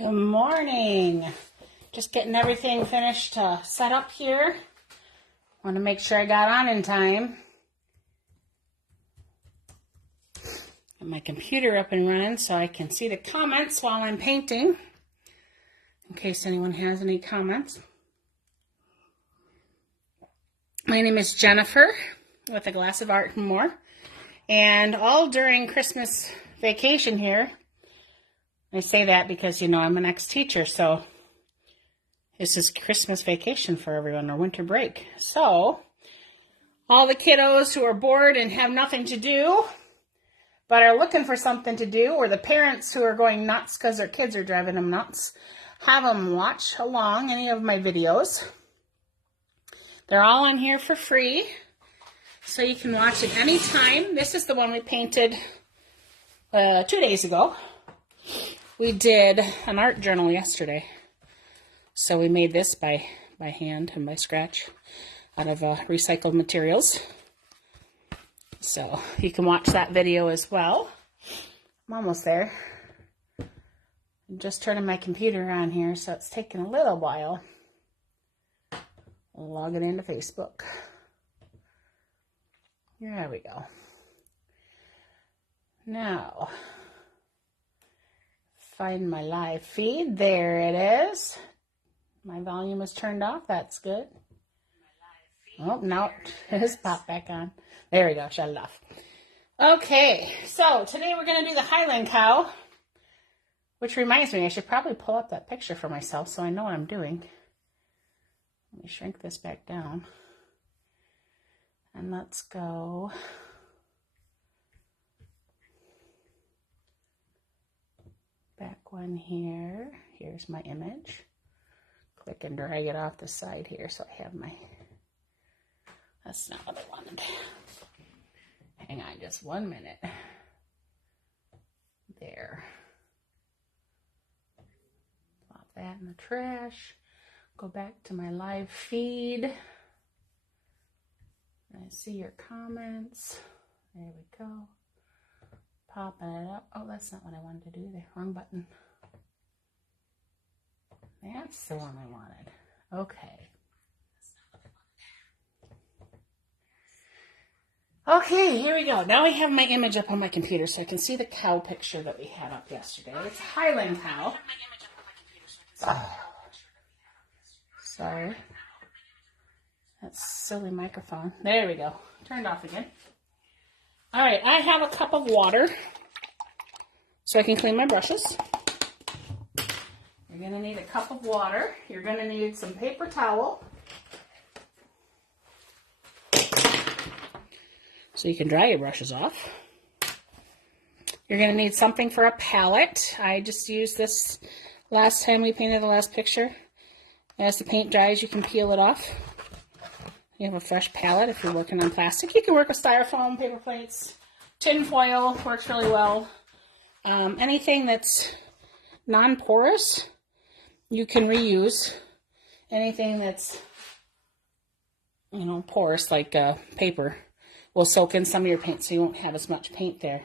Good morning. Just getting everything finished set up here. Want to make sure I got on in time. Get my computer up and running so I can see the comments while I'm painting, in case anyone has any comments. My name is Jennifer with A Glass of Art and More. And all during Christmas vacation here, I say that because, I'm an ex-teacher, so this is Christmas vacation for everyone, or winter break. So, all the kiddos who are bored and have nothing to do, but are looking for something to do, or the parents who are going nuts because their kids are driving them nuts, have them watch along any of my videos. They're all on here for free, so you can watch it anytime. This is the one we painted 2 days ago. We did an art journal yesterday, so we made this by hand and by scratch out of recycled materials. So you can watch that video as well. I'm almost there. I'm just turning my computer on here, so it's taking a little while. I'll log it into Facebook. There we go. Now, find my live feed. There it is. My volume is turned off. That's good. Oh, now it has popped back on. There we go. Shut it off. Okay, so today we're going to do the Highland Cow, which reminds me, I should probably pull up that picture for myself so I know what I'm doing. Let me shrink this back down. And let's go. Back one here. Here's my image. Click and drag it off the side here so I have my... That's not what I wanted. Hang on just 1 minute. There. Plop that in the trash. Go back to my live feed. I see your comments. There we go. Popping it up. Oh, that's not what I wanted to do there. Wrong button. That's the one I wanted. Okay. Okay, here we go. Now I have my image up on my computer so I can see the cow picture that we had up yesterday. It's Highland Cow. Oh. Sorry. That's silly microphone. There we go. Turned off again. All right, I have a cup of water so I can clean my brushes. You're going to need a cup of water. You're going to need some paper towel so you can dry your brushes off. You're going to need something for a palette. I just used this last time we painted the last picture. As the paint dries, you can peel it off. You have a fresh palette if you're working on plastic. You can work with styrofoam, paper plates, tin foil, works really well. Anything that's non-porous, you can reuse. Anything that's, porous, like paper, will soak in some of your paint so you won't have as much paint there.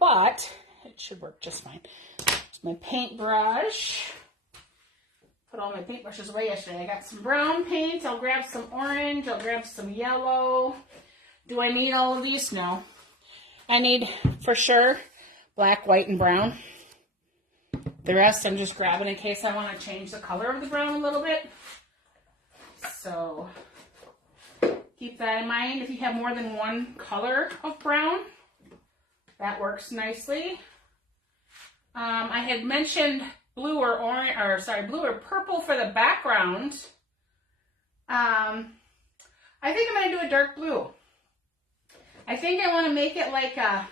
But it should work just fine. It's my paintbrush. Put all my paintbrushes away yesterday. I got some brown paint. I'll grab some orange. I'll grab some yellow. Do I need all of these? No. I need, for sure, black, white, and brown. The rest I'm just grabbing in case I want to change the color of the brown a little bit. So, keep that in mind. If you have more than one color of brown, that works nicely. I had mentioned blue or orange, blue or purple for the background. I think I'm going to do a dark blue. I think I want to make it like a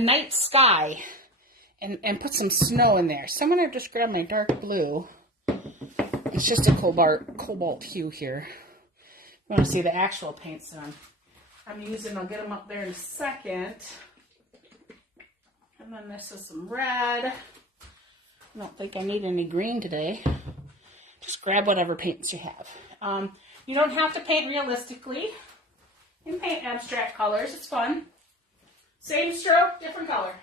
night sky and put some snow in there. So I'm going to just grab my dark blue. It's just a cobalt hue here. You want to see the actual paints that I'm using. I'll get them up there in a second. And then this is some red. I don't think I need any green today. Just grab whatever paints you have. You don't have to paint realistically. You can paint abstract colors. It's fun. Same stroke, different color.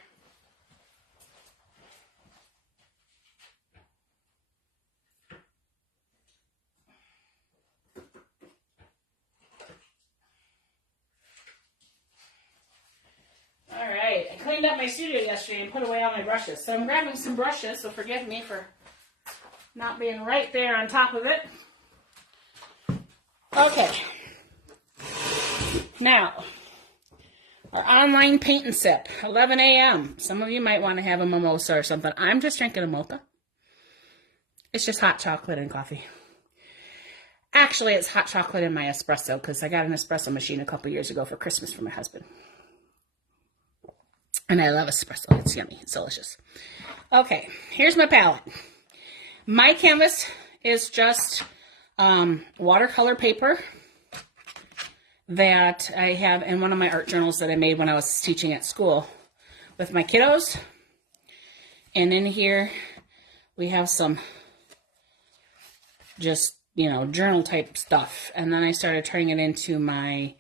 my studio yesterday and put away all my brushes. So I'm grabbing some brushes, so forgive me for not being right there on top of it. Okay. Now, our online paint and sip, 11 a.m. Some of you might want to have a mimosa or something. I'm just drinking a mocha. It's just hot chocolate and coffee. Actually, it's hot chocolate in my espresso because I got an espresso machine a couple years ago for Christmas for my husband. And I love espresso. It's yummy. It's delicious. Okay, here's my palette. My canvas is just watercolor paper that I have in one of my art journals that I made when I was teaching at school with my kiddos. And in here, we have some just, you know, journal type stuff. And then I started turning it into my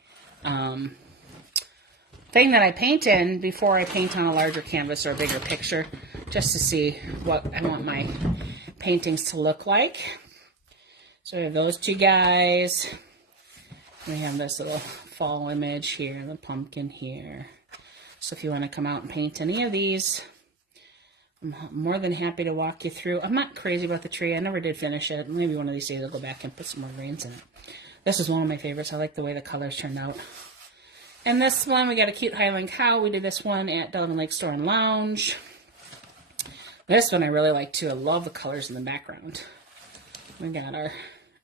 thing that I paint in before I paint on a larger canvas or a bigger picture, just to see what I want my paintings to look like. So we have those two guys. We have this little fall image here, the pumpkin here. So if you want to come out and paint any of these, I'm more than happy to walk you through. I'm not crazy about the tree. I never did finish it. Maybe one of these days I'll go back and put some more greens in it. This is one of my favorites. I like the way the colors turned out. And this one, we got a cute Highland Cow. We did this one at Delavan Lake Store and Lounge. This one I really like too. I love the colors in the background. We got our,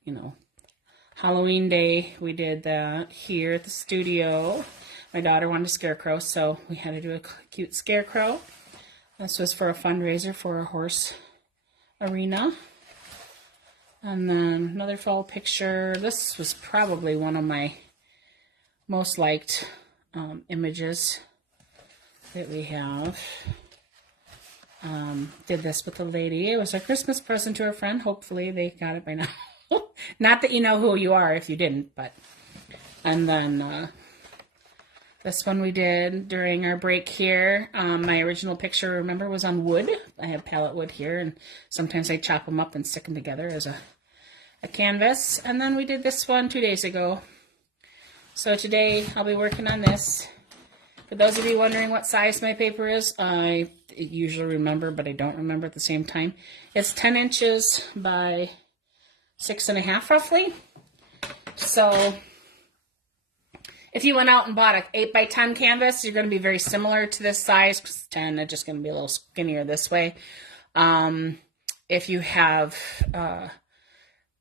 you know, Halloween day. We did that here at the studio. My daughter wanted a scarecrow, so we had to do a cute scarecrow. This was for a fundraiser for a horse arena. And then another fall picture. This was probably one of my most liked images that we have. Did this with a lady. It was a Christmas present to her friend. Hopefully they got it by now. Not that you know who you are if you didn't, but. And then this one we did during our break here. My original picture, remember, was on wood. I have palette wood here, and sometimes I chop them up and stick them together as a canvas. And then we did this one 2 days ago. So today I'll be working on this. For those of you wondering what size my paper is, I usually remember, but I don't remember at the same time. It's 10 inches by 6.5 roughly. So if you went out and bought an 8 by 10 canvas, you're going to be very similar to this size, because 10 is just going to be a little skinnier this way. If you have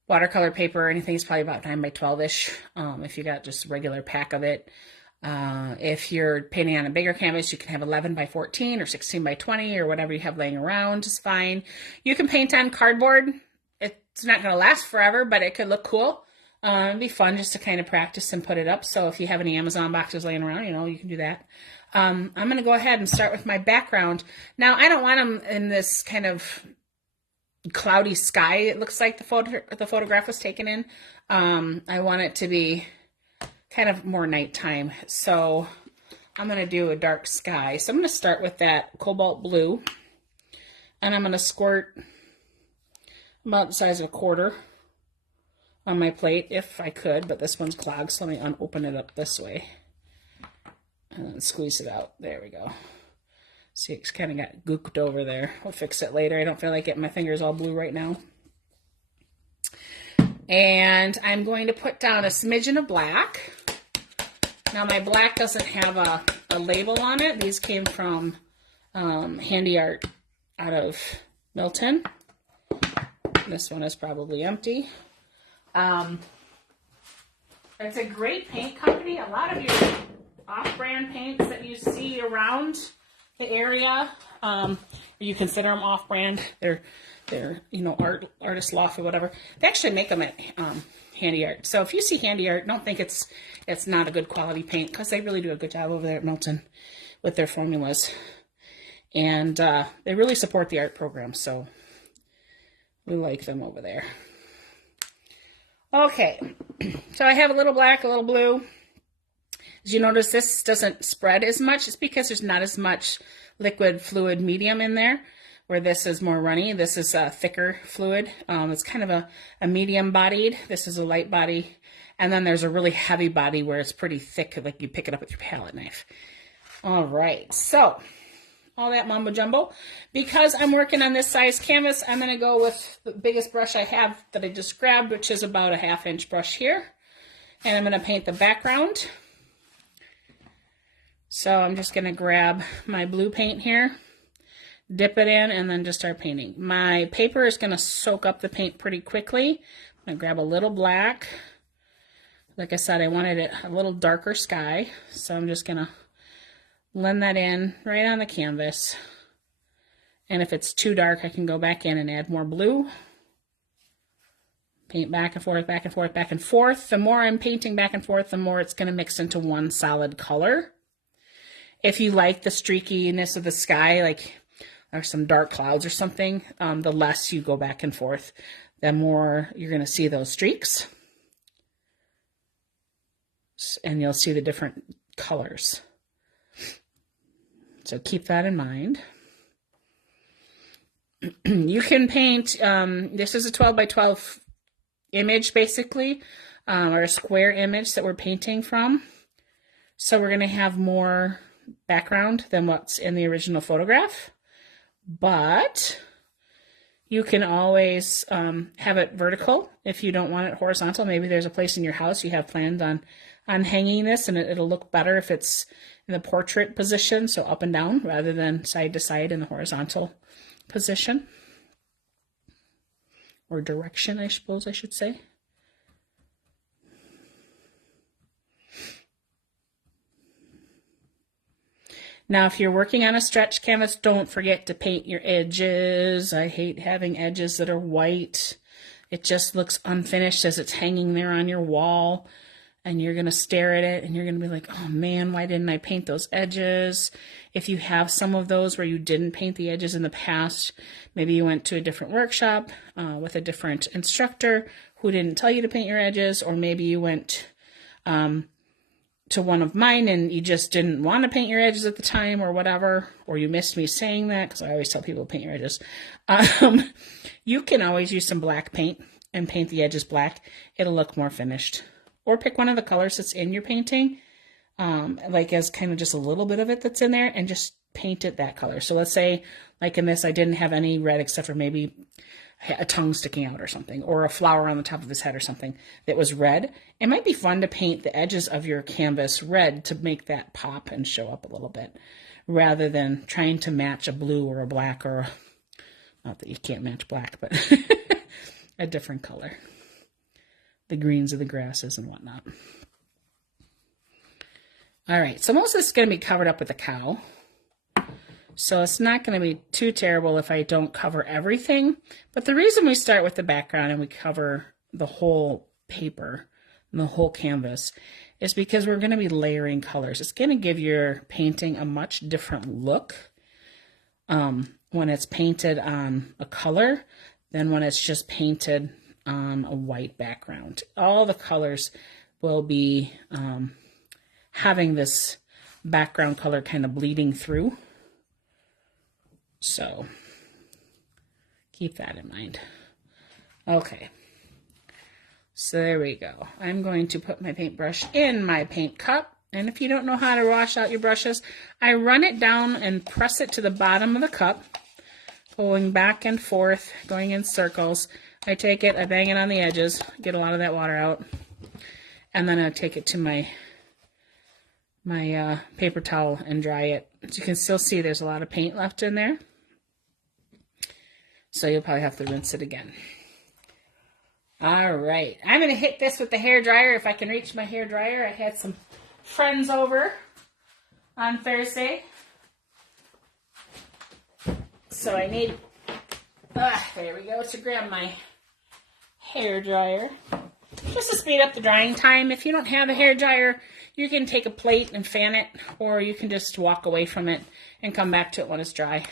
watercolor paper or anything, it's probably about 9 by 12-ish. If you got just a regular pack of it. If you're painting on a bigger canvas, you can have 11 by 14 or 16 by 20 or whatever you have laying around is fine. You can paint on cardboard. It's not going to last forever, but it could look cool. It'd be fun just to kind of practice and put it up. So if you have any Amazon boxes laying around, you know, you can do that. I'm going to go ahead and start with my background. Now, I don't want them in this kind of cloudy sky. It looks like the photograph was taken in. I want it to be kind of more nighttime. So I'm going to do a dark sky. So I'm going to start with that cobalt blue. And I'm going to squirt about the size of a quarter on my plate, if I could, but this one's clogged, so let me open it up this way and then squeeze it out. There we go. See, it's kind of got gooked over there. We'll fix it later. I don't feel like getting my fingers all blue right now. And I'm going to put down a smidgen of black. Now, my black doesn't have a label on it. These came from Handy Art out of Milton. This one is probably empty. It's a great paint company. A lot of your off-brand paints that you see around the area, you consider them off-brand. They're you know, artist loft or whatever. They actually make them at Handy Art. So if you see Handy Art, don't think it's not a good quality paint, because they really do a good job over there at Milton with their formulas. And they really support the art program, so we like them over there. Okay, so I have a little black, a little blue. As you notice, this doesn't spread as much. It's because there's not as much liquid fluid medium in there, where this is more runny. This is a thicker fluid. It's kind of a medium bodied. This is a light body. And then there's a really heavy body where it's pretty thick, like you pick it up with your palette knife. All right, so all that mumbo jumbo. Because I'm working on this size canvas, I'm going to go with the biggest brush I have that I just grabbed, which is about a 1/2 inch brush here. And I'm going to paint the background. So I'm just going to grab my blue paint here, dip it in, and then just start painting. My paper is going to soak up the paint pretty quickly. I'm going to grab a little black. Like I said, I wanted it a little darker sky, so I'm just going to blend that in right on the canvas. And if it's too dark, I can go back in and add more blue. Paint back and forth, back and forth, back and forth. The more I'm painting back and forth, the more it's going to mix into one solid color. If you like the streakiness of the sky, like there's some dark clouds or something, the less you go back and forth, the more you're going to see those streaks. And you'll see the different colors. So keep that in mind. You can paint, this is a 12 by 12 image basically, or a square image that we're painting from. So we're going to have more background than what's in the original photograph. But you can always have it vertical if you don't want it horizontal. Maybe there's a place in your house you have planned on hanging this, and it'll look better if it's in the portrait position, so up and down, rather than side to side in the horizontal position. Or direction, I suppose I should say. Now, if you're working on a stretch canvas, don't forget to paint your edges. I hate having edges that are white. It just looks unfinished as it's hanging there on your wall. And you're going to stare at it and you're going to be like, oh man, why didn't I paint those edges? If you have some of those where you didn't paint the edges in the past, maybe you went to a different workshop with a different instructor who didn't tell you to paint your edges, or maybe you went to one of mine and you just didn't want to paint your edges at the time or whatever, or you missed me saying that, because I always tell people to paint your edges. You can always use some black paint and paint the edges black. It'll look more finished. Or pick one of the colors that's in your painting, like as kind of just a little bit of it that's in there, and just paint it that color. So let's say, like in this, I didn't have any red except for maybe a tongue sticking out or something, or a flower on the top of his head or something that was red. It might be fun to paint the edges of your canvas red to make that pop and show up a little bit, rather than trying to match a blue or a black, or not that you can't match black, but a different color. The greens of the grasses and whatnot. All right, so most of this is going to be covered up with a cow. So it's not going to be too terrible if I don't cover everything. But the reason we start with the background and we cover the whole paper and the whole canvas is because we're going to be layering colors. It's going to give your painting a much different look when it's painted on a color than when it's just painted on a white background. All the colors will be having this background color kind of bleeding through. So keep that in mind. Okay, so there we go. I'm going to put my paintbrush in my paint cup. And if you don't know how to wash out your brushes, I run it down and press it to the bottom of the cup, going back and forth, going in circles. I take it, I bang it on the edges, get a lot of that water out, and then I take it to my paper towel and dry it. As you can still see, there's a lot of paint left in there, so you'll probably have to rinse it again. All right, I'm going to hit this with the hair dryer if I can reach my hair dryer. I had some friends over on Thursday, so I need, there we go, to grab my hair dryer just to speed up the drying time. If you don't have a hair dryer, you can take a plate and fan it, or you can just walk away from it and come back to it when it's dry.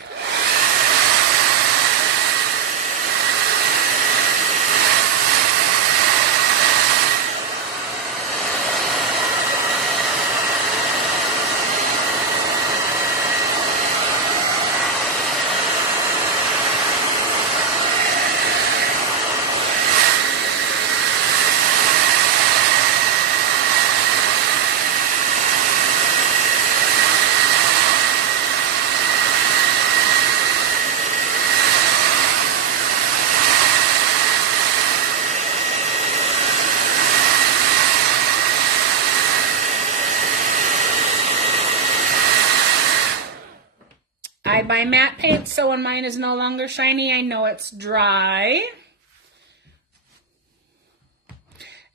buy matte paint, so when mine is no longer shiny, I know it's dry.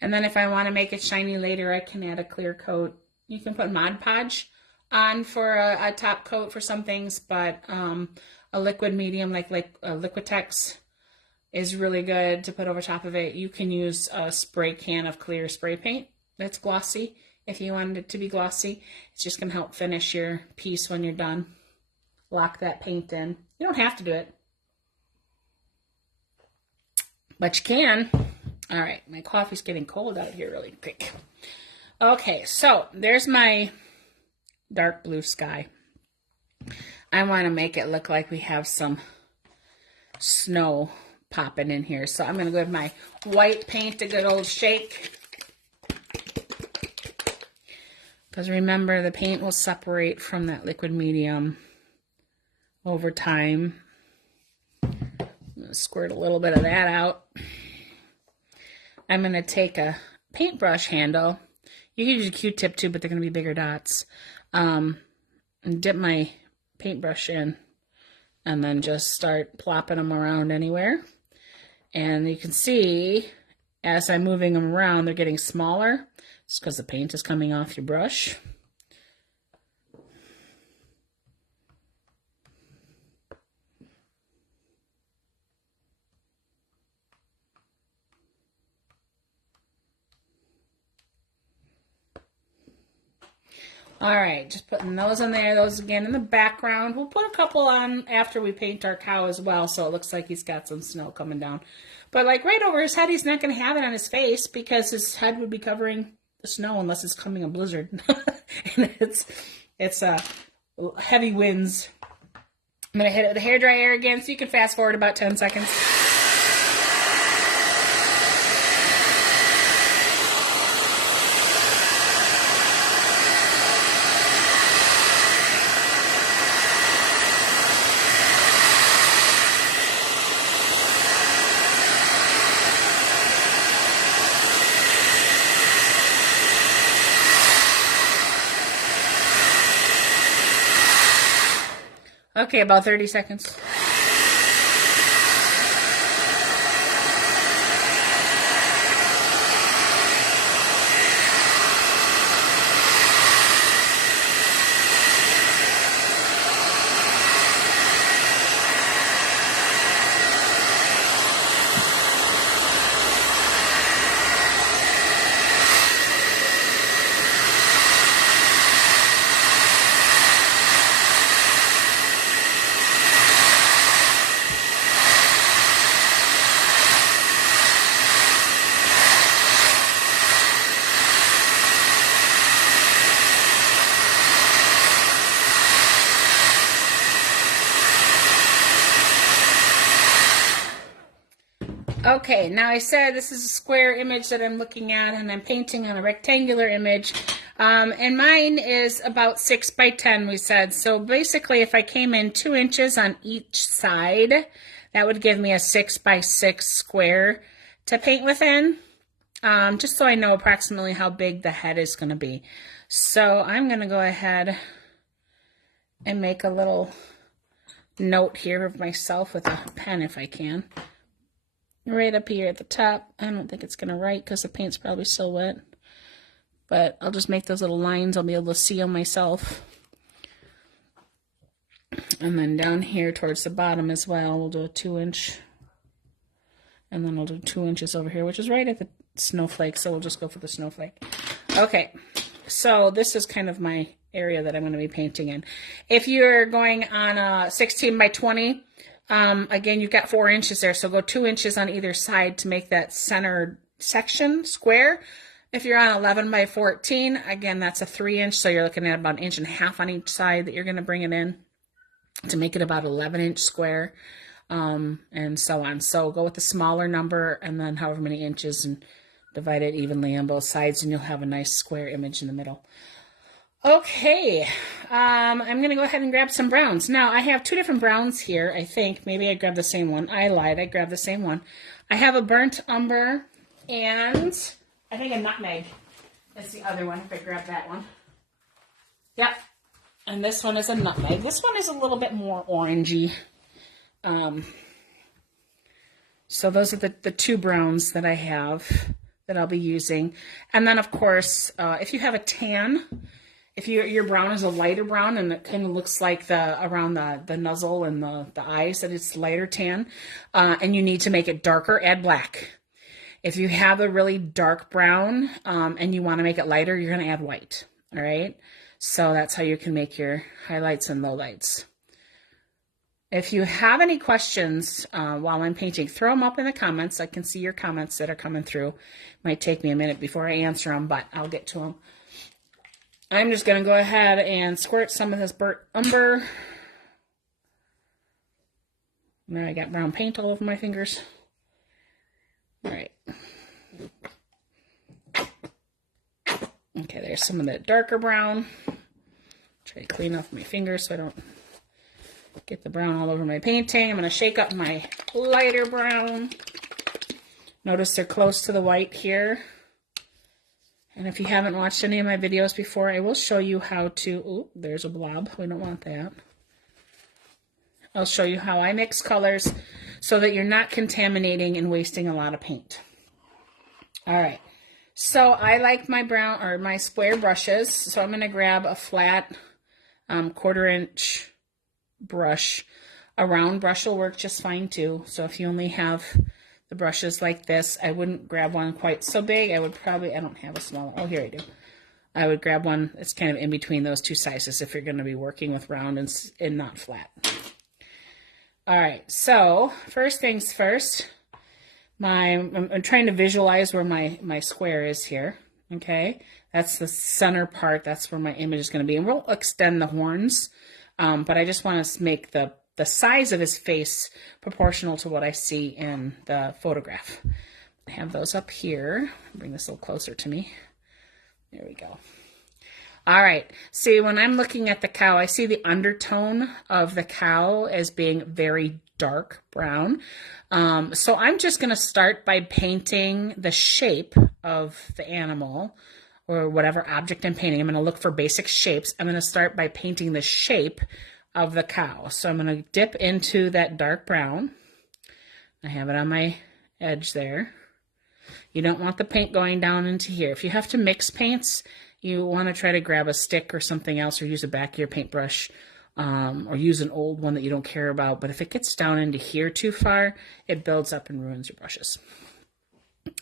And then if I want to make it shiny later, I can add a clear coat. You can put Mod Podge on for a top coat for some things, but a liquid medium like Liquitex is really good to put over top of it. You can use a spray can of clear spray paint that's glossy if you wanted it to be glossy. It's just going to help finish your piece when you're done. Lock that paint in. You don't have to do it, but you can. All right, my coffee's getting cold out here really quick. Okay, so there's my dark blue sky. I want to make it look like we have some snow popping in here. So I'm going to give my white paint a good old shake. Because remember, the paint will separate from that liquid medium over time. I'm going to squirt a little bit of that out. I'm going to take a paintbrush handle. You can use a Q-tip too, but they're going to be bigger dots. And dip my paintbrush in and then just start plopping them around anywhere. And you can see as I'm moving them around, they're getting smaller. It's because the paint is coming off your brush. All right, just putting those in there, those again in the background. We'll put a couple on after we paint our cow as well, so it looks like he's got some snow coming down. But like right over his head, he's not going to have it on his face because his head would be covering the snow unless it's coming a blizzard. And it's heavy winds. I'm going to hit it with a hairdryer again, so you can fast forward about 10 seconds. Okay, about 30 seconds. Okay, now I said this is a square image that I'm looking at, and I'm painting on a rectangular image. And mine is about 6 by 10, we said. So basically, if I came in 2 inches on each side, that would give me a 6 by 6 square to paint within, just so I know approximately how big the head is going to be. So I'm going to go ahead and make a little note here of myself with a pen if I can. Right up here at the top. I don't think it's going to write because the paint's probably still wet. But I'll just make those little lines. I'll be able to see them myself. And then down here towards the bottom as well, we'll do a 2-inch. And then we'll do 2 inches over here, which is right at the snowflake. So we'll just go for the snowflake. Okay, so this is kind of my area that I'm going to be painting in. If you're going on a 16 by 20, again, you've got 4 inches there, so go 2 inches on either side to make that center section square. If you're on 11 by 14, again, that's a 3-inch, so you're looking at about 1.5 inches on each side that you're going to bring it in to make it about 11-inch square, and so on. So go with the smaller number and then however many inches and divide it evenly on both sides, and you'll have a nice square image in the middle. Okay, I'm going to go ahead and grab some browns. Now, I have 2 different browns here, I think. Maybe I grabbed the same one. I lied. I grabbed the same one. I have a burnt umber and I think a nutmeg is the other one, if I grab that one. Yep. And this one is a nutmeg. This one is a little bit more orangey. So those are the two browns that I have that I'll be using. And then, of course, if you have a tan, if your brown is a lighter brown and it kind of looks like around the nuzzle and the eyes, that it's lighter tan, and you need to make it darker, add black. If you have a really dark brown and you want to make it lighter, you're going to add white. All right? So that's how you can make your highlights and lowlights. If you have any questions while I'm painting, throw them up in the comments. I can see your comments that are coming through. Might take me a minute before I answer them, but I'll get to them. I'm just going to go ahead and squirt some of this burnt umber. Now I got brown paint all over my fingers. All right. Okay, there's some of that darker brown. Try to clean off my fingers so I don't get the brown all over my painting. I'm going to shake up my lighter brown. Notice they're close to the white here. And if you haven't watched any of my videos before, I will show you how to... Ooh, there's a blob. We don't want that. I'll show you how I mix colors so that you're not contaminating and wasting a lot of paint. All right. So I like my brown or my square brushes. So I'm going to grab a flat 1/4 inch brush. A round brush will work just fine too. So if you only have the brushes like this, I wouldn't grab one quite so big. I would probably, I don't have a small, oh here I do. I would grab one that's kind of in between those two sizes if you're going to be working with round and not flat. All right, so first things first, I'm trying to visualize where my square is here, okay? That's the center part. That's where my image is going to be. And we'll extend the horns, but I just want to make the size of his face proportional to what I see in the photograph. I have those up here. Bring this a little closer to me. There we go. All right, see, when I'm looking at the cow, I see the undertone of the cow as being very dark brown. So I'm just going to start by painting the shape of the animal or whatever object I'm painting. I'm going to look for basic shapes. I'm going to start by painting the shape of the cow. So I'm going to dip into that dark brown. I have it on my edge there. You don't want the paint going down into here. If you have to mix paints, you want to try to grab a stick or something else or use the back of your paintbrush or use an old one that you don't care about. But if it gets down into here too far, it builds up and ruins your brushes.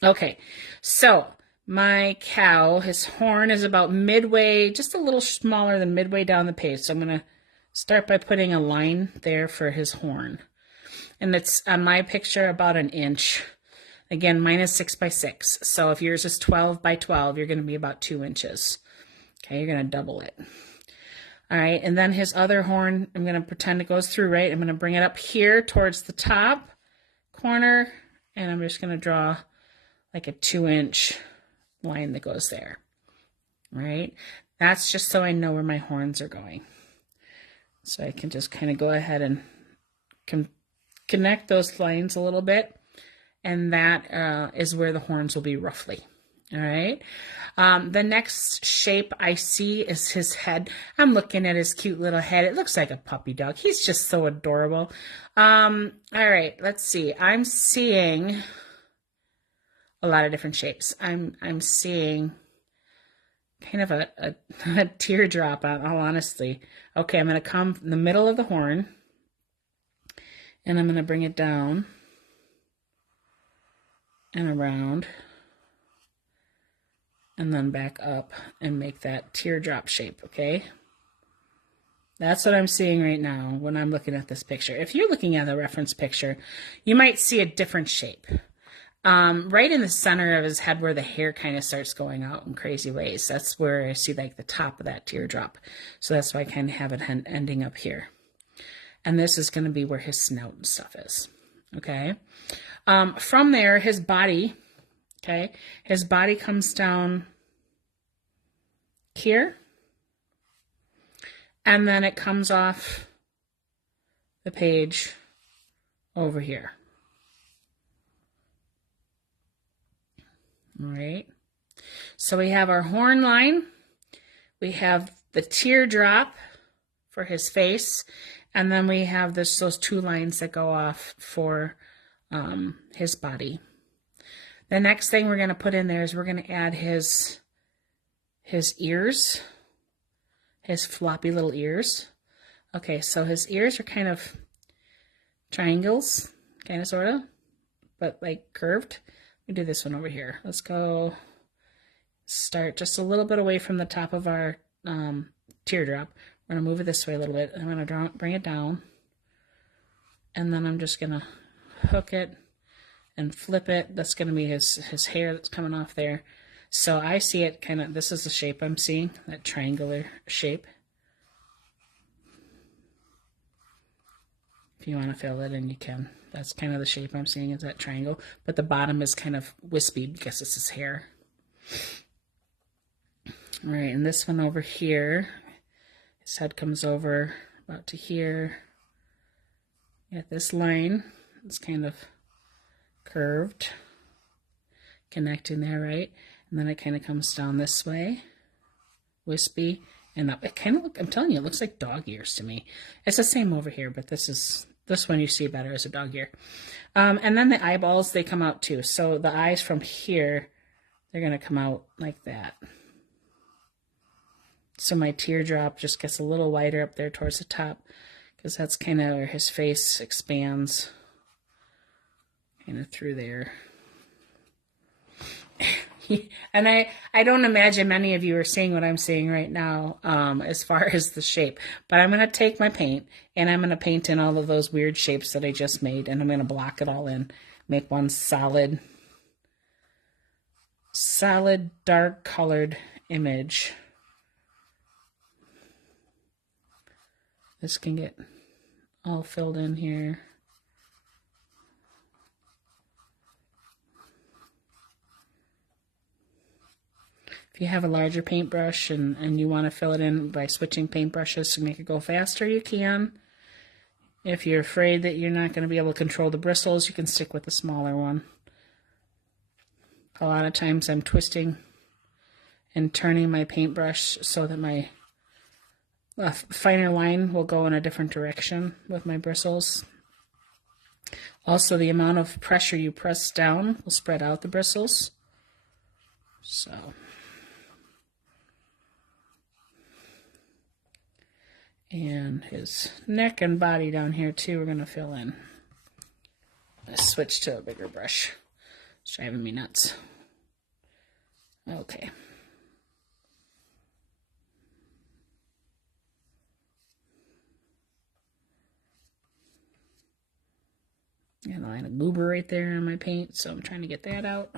Okay, so my cow, his horn is about midway, just a little smaller than midway down the page. So I'm going to start by putting a line there for his horn. And it's on my picture about 1 inch. Again, mine is 6 by 6. So if yours is 12 by 12, you're going to be about 2 inches. Okay, you're going to double it. All right, and then his other horn, I'm going to pretend it goes through, right? I'm going to bring it up here towards the top corner, and I'm just going to draw like a 2-inch line that goes there. All right, that's just so I know where my horns are going. So I can just kind of go ahead and connect those lines a little bit. And that is where the horns will be roughly. All right. The next shape I see is his head. I'm looking at his cute little head. It looks like a puppy dog. He's just so adorable. All right. Let's see. I'm seeing a lot of different shapes. I'm seeing kind of a teardrop, in all honesty. Okay, I'm going to come in the middle of the horn, and I'm going to bring it down and around, and then back up and make that teardrop shape, okay? That's what I'm seeing right now when I'm looking at this picture. If you're looking at the reference picture, you might see a different shape. Right in the center of his head where the hair kind of starts going out in crazy ways. That's where I see like the top of that teardrop. So that's why I kind of have it ending up here. And this is going to be where his snout and stuff is. Okay. From there, his body, okay, his body comes down here. And then it comes off the page over here. All right, so we have our horn line, we have the teardrop, for his face. And then we have those 2 lines that go off for his body. The next thing we're going to put in there is we're going to add his ears, his floppy little ears. Okay, so his ears are kind of triangles, kind of, sort of, but like curved. We do this one over here. Let's go start just a little bit away from the top of our teardrop. We're going to move it this way a little bit. I'm going to bring it down. And then I'm just going to hook it and flip it. That's going to be his hair that's coming off there. So I see it kind of, this is the shape I'm seeing, that triangular shape. If you want to fill it in, you can. That's kind of the shape I'm seeing, is that triangle. But the bottom is kind of wispy because it's his hair. All right, and this one over here, his head comes over about to here. At this line, it's kind of curved, connecting there, right? And then it kind of comes down this way, wispy, and up. It kind of I'm telling you, it looks like dog ears to me. It's the same over here, but this one you see better as a dog ear. And then the eyeballs, they come out too. So the eyes from here, they're going to come out like that. So my teardrop just gets a little wider up there towards the top, because that's kind of where his face expands, kind of through there. And I don't imagine many of you are seeing what I'm seeing right now as far as the shape. But I'm going to take my paint, and I'm going to paint in all of those weird shapes that I just made, and I'm going to block it all in. Make one solid dark colored image. This can get all filled in here. If you have a larger paintbrush and you want to fill it in by switching paintbrushes to make it go faster, you can. If you're afraid that you're not going to be able to control the bristles, you can stick with the smaller one. A lot of times I'm twisting and turning my paintbrush so that my finer line will go in a different direction with my bristles. Also, the amount of pressure you press down will spread out the bristles. So, and his neck and body down here too, we're going to fill in. Let's switch to a bigger brush. It's driving me nuts. Okay. And a line of goober right there on my paint, so I'm trying to get that out.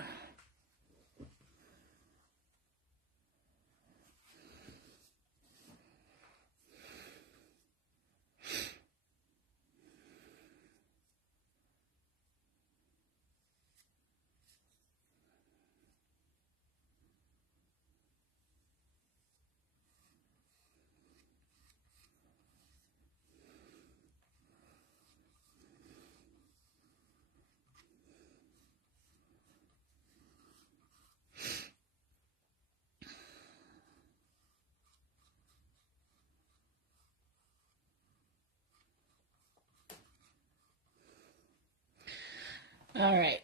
All right,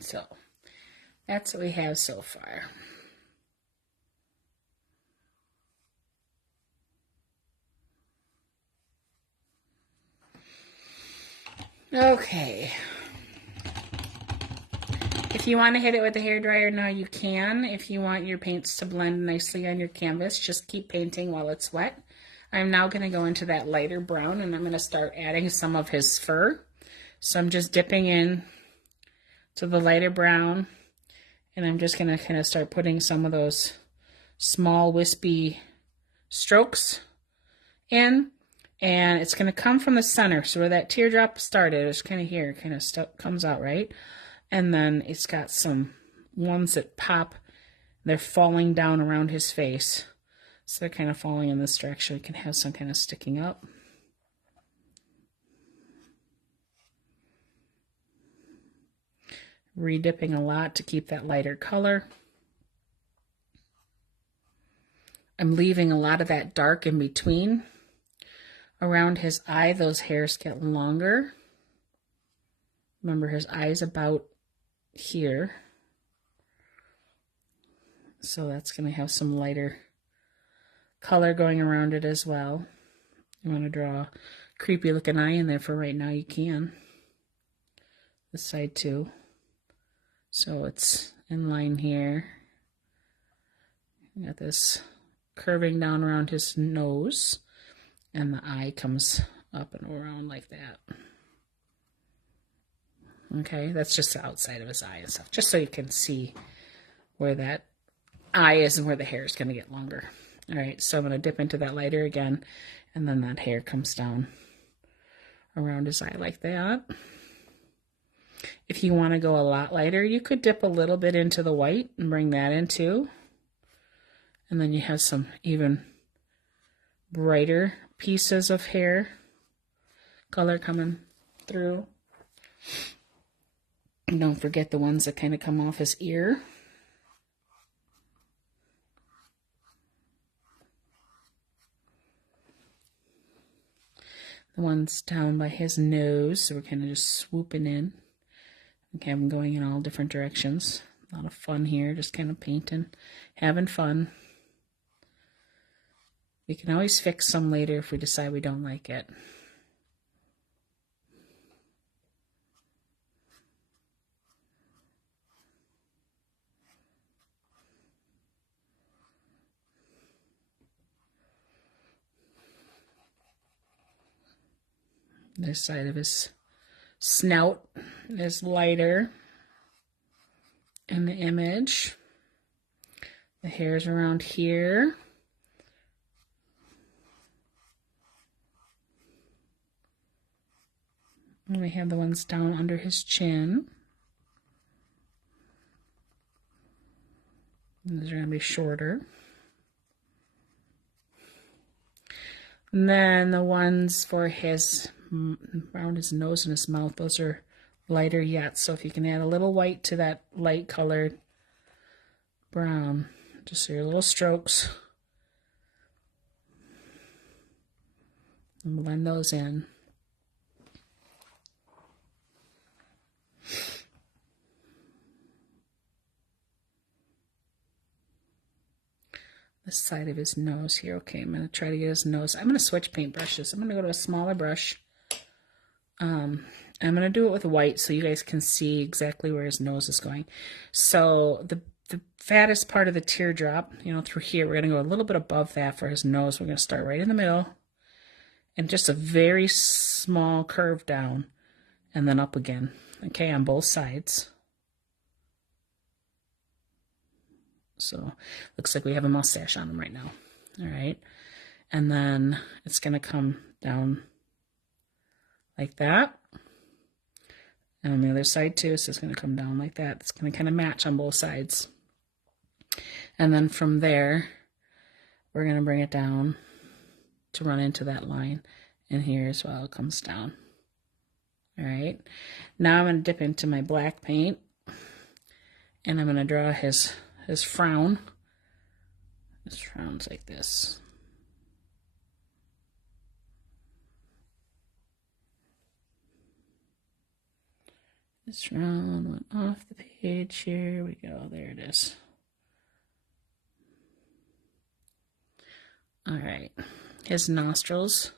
so that's what we have so far. Okay. If you want to hit it with a hairdryer now, you can. If you want your paints to blend nicely on your canvas, just keep painting while it's wet. I'm now going to go into that lighter brown, and I'm going to start adding some of his fur. So I'm just dipping in to the lighter brown, and I'm just going to kind of start putting some of those small wispy strokes in, and it's going to come from the center. So where that teardrop started, it's kind of here, kind of comes out, right? And then it's got some ones that pop. They're falling down around his face. So they're kind of falling in this direction. We can have some kind of sticking up. Redipping a lot to keep that lighter color. I'm leaving a lot of that dark in between around his eye, those hairs get longer. Remember, his eye's about here. So that's going to have some lighter color going around it as well. You want to draw a creepy looking eye in there for right now, you can. This side too. So it's in line here. You got this curving down around his nose, and the eye comes up and around like that. Okay, that's just the outside of his eye and stuff, just so you can see where that eye is and where the hair is going to get longer. All right, so I'm going to dip into that lighter again, and then that hair comes down around his eye like that. If you want to go a lot lighter, you could dip a little bit into the white and bring that in too. And then you have some even brighter pieces of hair color coming through. And don't forget the ones that kind of come off his ear. The ones down by his nose, so we're kind of just swooping in. Okay, I'm going in all different directions. A lot of fun here, just kind of painting, having fun. We can always fix some later if we decide we don't like it. This side of his snout is lighter in the image. The hairs around here. And we have the ones down under his chin. And those are going to be shorter. And then the ones for his, around his nose and his mouth, those are lighter yet. So if you can add a little white to that light colored brown, just your little strokes. And blend those in. The side of his nose here. Okay, I'm going to try to get his nose. I'm going to switch paintbrushes. I'm going to go to a smaller brush. I'm going to do it with white so you guys can see exactly where his nose is going. So the fattest part of the teardrop, you know, through here, we're going to go a little bit above that for his nose. We're going to start right in the middle and just a very small curve down and then up again. Okay, on both sides. So looks like we have a mustache on him right now. All right. And then it's going to come down like that. And on the other side too, so it's going to come down like that. It's going to kind of match on both sides. And then from there, we're going to bring it down to run into that line. And here as well, it comes down. All right. Now I'm going to dip into my black paint. And I'm going to draw his frown. His frown's like this. This frown went off the page. Here we go. There it is. All right. His nostrils.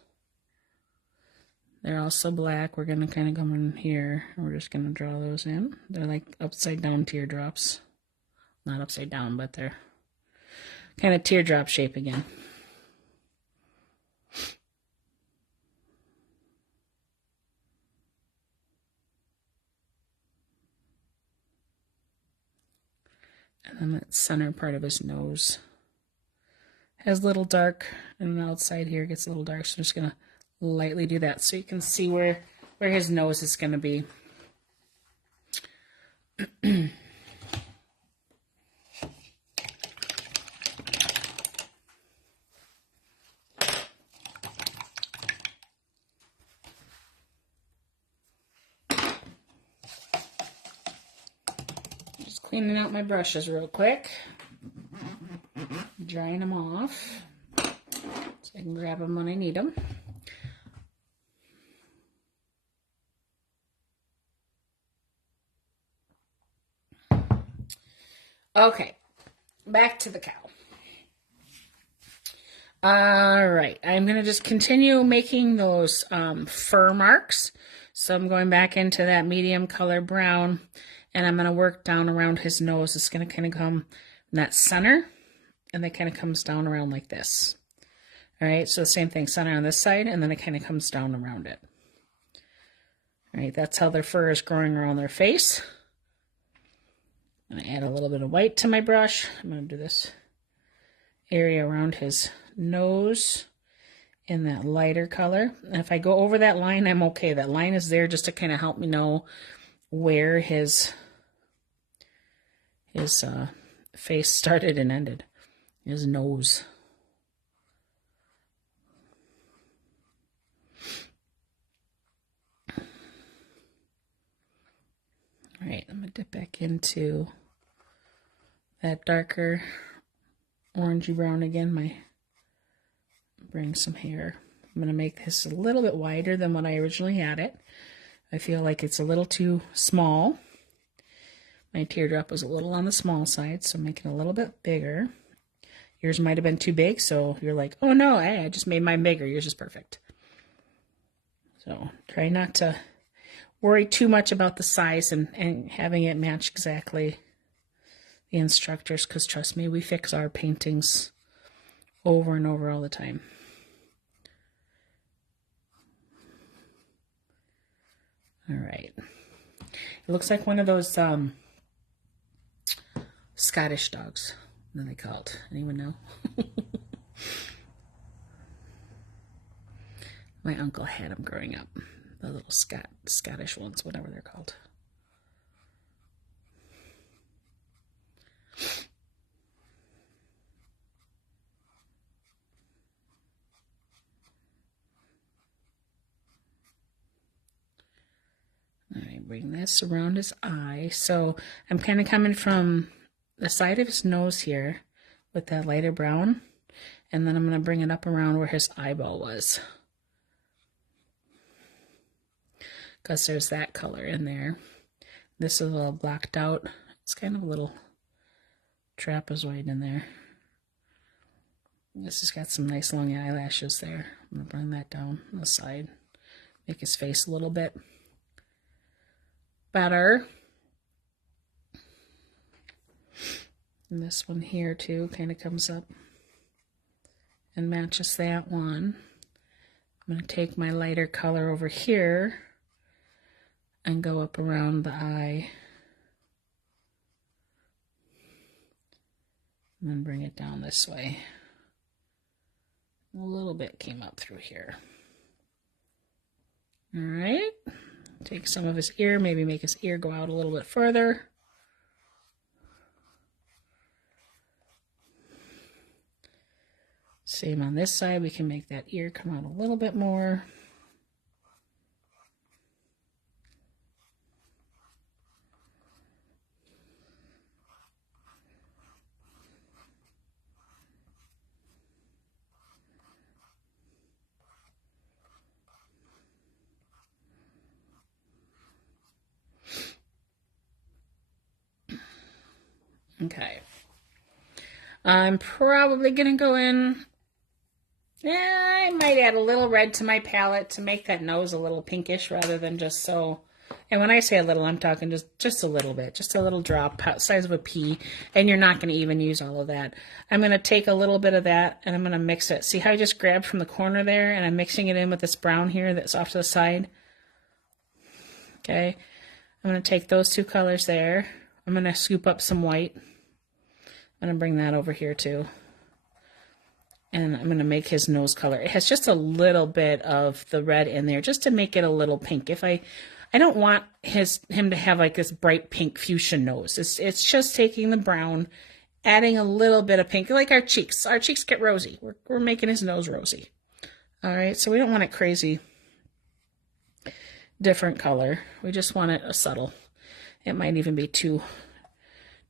They're also black. We're going to kind of come in here. We're just going to draw those in. They're like upside down teardrops. Not upside down, but they're kind of teardrop shape again. And then that center part of his nose has a little dark, and the outside here gets a little dark, so I'm just going to lightly do that so you can see where his nose is going to be. Just cleaning out my brushes real quick, drying them off so I can grab them when I need them. Okay, back to the cow. All right, I'm going to just continue making those fur marks. So I'm going back into that medium color brown, and I'm going to work down around his nose. It's going to kind of come in that center, and then kind of comes down around like this. All right, so the same thing, center on this side, and then it kind of comes down around it. All right, that's how their fur is growing around their face. I'm going to add a little bit of white to my brush. I'm going to do this area around his nose in that lighter color. And if I go over that line, I'm okay. That line is there just to kind of help me know where his face started and ended. His nose. All right, I'm going to dip back into that darker orangey brown again. Bring some hair. I'm going to make this a little bit wider than when I originally had it. I feel like it's a little too small. My teardrop was a little on the small side, so I'm making it a little bit bigger. Yours might have been too big, so you're like, oh no, I just made mine bigger. Yours is perfect. So try not to worry too much about the size and having it match exactly the instructors, because trust me, we fix our paintings over and over all the time. All right. It looks like one of those Scottish dogs, what are they called? Anyone know? My uncle had them growing up. The little Scottish ones, whatever they're called. All right, bring this around his eye. So I'm kind of coming from the side of his nose here with that lighter brown, and then I'm going to bring it up around where his eyeball was, because there's that color in there. This is a little blacked out. It's kind of a little trapezoid in there. This has got some nice long eyelashes there. I'm going to bring that down on the side, make his face a little bit better. And this one here too kind of comes up and matches that one. I'm going to take my lighter color over here and go up around the eye. And then bring it down this way. A little bit came up through here. All right. Take some of his ear, maybe make his ear go out a little bit further. Same on this side, we can make that ear come out a little bit more. Okay. I'm probably going to go in. I might add a little red to my palette to make that nose a little pinkish rather than just so. And when I say a little, I'm talking just a little bit, just a little drop, size of a pea. And you're not going to even use all of that. I'm going to take a little bit of that and I'm going to mix it. See how I just grabbed from the corner there and I'm mixing it in with this brown here that's off to the side? Okay. I'm going to take those two colors there. I'm going to scoop up some white. I'm going to bring that over here too. And I'm going to make his nose color. It has just a little bit of the red in there just to make it a little pink. If I don't want him to have like this bright pink fuchsia nose. It's just taking the brown, adding a little bit of pink, like our cheeks. Our cheeks get rosy. We're making his nose rosy. All right, so we don't want it crazy different color. We just want it a subtle. It might even be too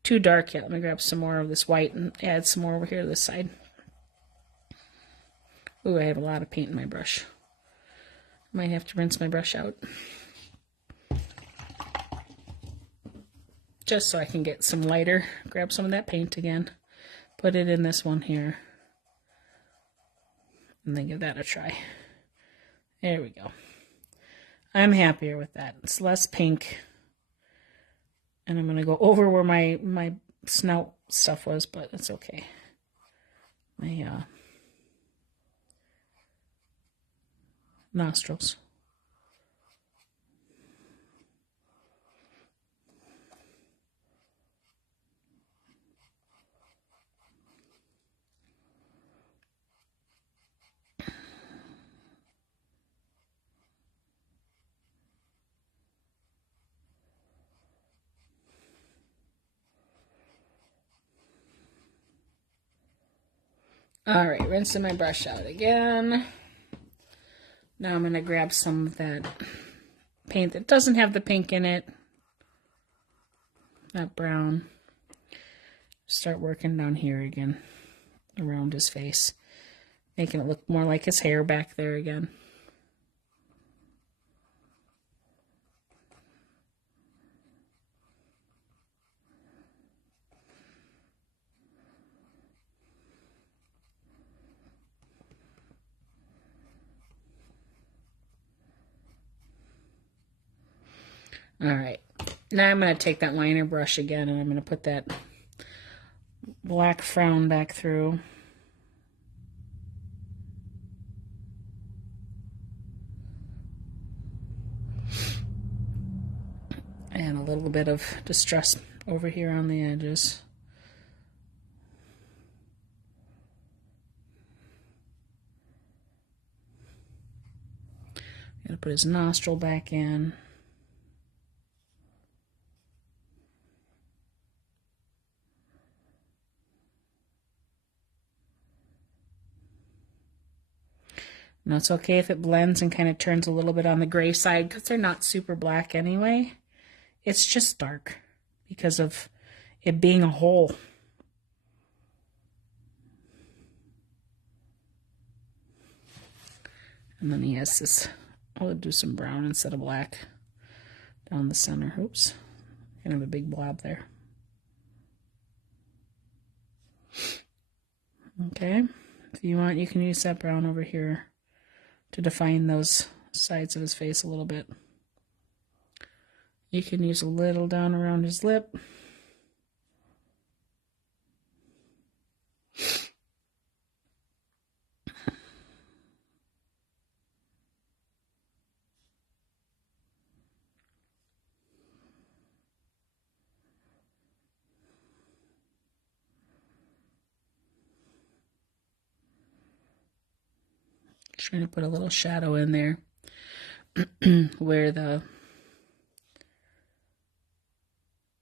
dark yet. Let me grab some more of this white and add some more over here to this side. Ooh, I have a lot of paint in my brush. Might have to rinse my brush out. just so I can get some lighter, grab some of that paint again, put it in this one here, and then give that a try. There we go. I'm happier with that. It's less pink. And I'm going to go over where my snout stuff was, but it's okay. My nostrils. All right, rinsing my brush out again. Now I'm going to grab some of that paint that doesn't have the pink in it. That brown. Start working down here again, around his face. Making it look more like his hair back there again. All right, now I'm going to take that liner brush again and I'm going to put that black frown back through. And a little bit of distress over here on the edges. I'm going to put his nostril back in. Now it's okay if it blends and kind of turns a little bit on the gray side because they're not super black anyway. It's just dark because of it being a hole. And then he has this, I'll do some brown instead of black down the center. Oops, kind of a big blob there. Okay, if you want, you can use that brown over here to define those sides of his face a little bit. You can use a little down around his lip. Trying to put a little shadow in there where the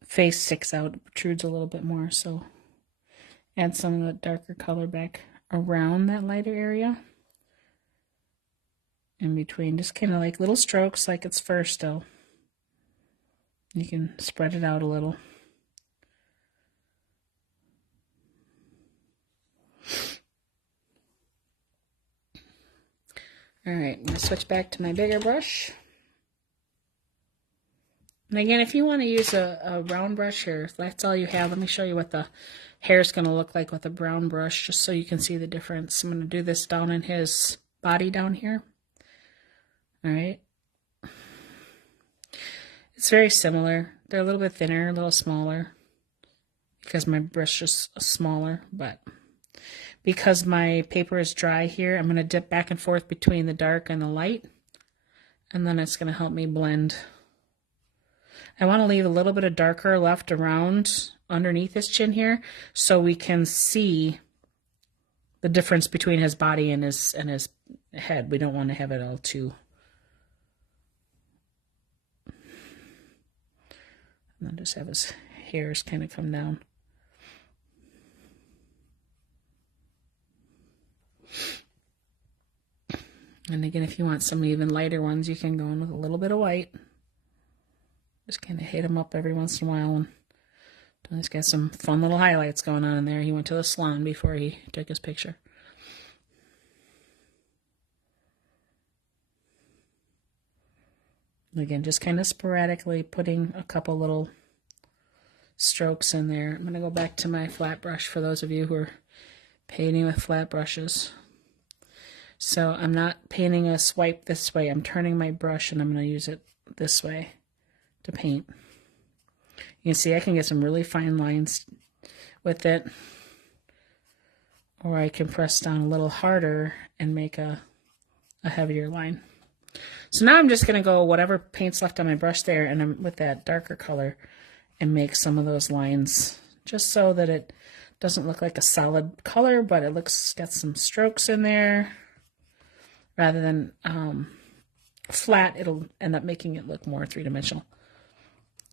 face sticks out, protrudes a little bit more, so add some of the darker color back around that lighter area. In between, just kind of like little strokes like it's fur still. You can spread it out a little. All right, I'm going to switch back to my bigger brush. And again, if you want to use a round brush, or if that's all you have, let me show you what the hair is going to look like with a brown brush, just so you can see the difference. I'm going to do this down in his body down here. All right. It's very similar. They're a little bit thinner, a little smaller, because my brush is smaller, but because my paper is dry here, I'm going to dip back and forth between the dark and the light, and then it's going to help me blend. I want to leave a little bit of darker left around underneath his chin here so we can see the difference between his body and his head. We don't want to have it all too. And then just have his hairs kind of come down. And again, if you want some even lighter ones, you can go in with a little bit of white. Just kind of hit him up every once in a while. And he's got some fun little highlights going on in there. He went to the salon before he took his picture. Again, just kind of sporadically putting a couple little strokes in there. I'm going to go back to my flat brush for those of you who are painting with flat brushes. So I'm not painting a swipe this way. I'm turning my brush and I'm going to use it this way to paint. You can see I can get some really fine lines with it. Or I can press down a little harder and make a heavier line. So now I'm just going to go whatever paint's left on my brush there and I'm with that darker color and make some of those lines just so that it doesn't look like a solid color, but it looks got some strokes in there. Rather than flat, it'll end up making it look more three-dimensional.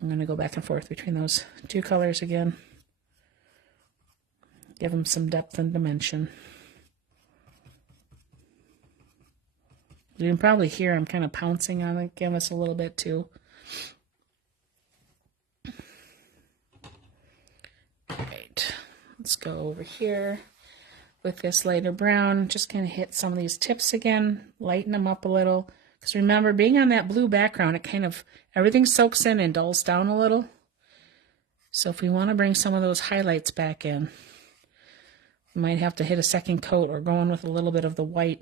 I'm going to go back and forth between those two colors again. Give them some depth and dimension. You can probably hear I'm kind of pouncing on the canvas a little bit too. Alright, let's go over here with this lighter brown. Just kind of hit some of these tips again, lighten them up a little. Because remember, being on that blue background, it kind of, everything soaks in and dulls down a little. So if we want to bring some of those highlights back in, we might have to hit a second coat or go in with a little bit of the white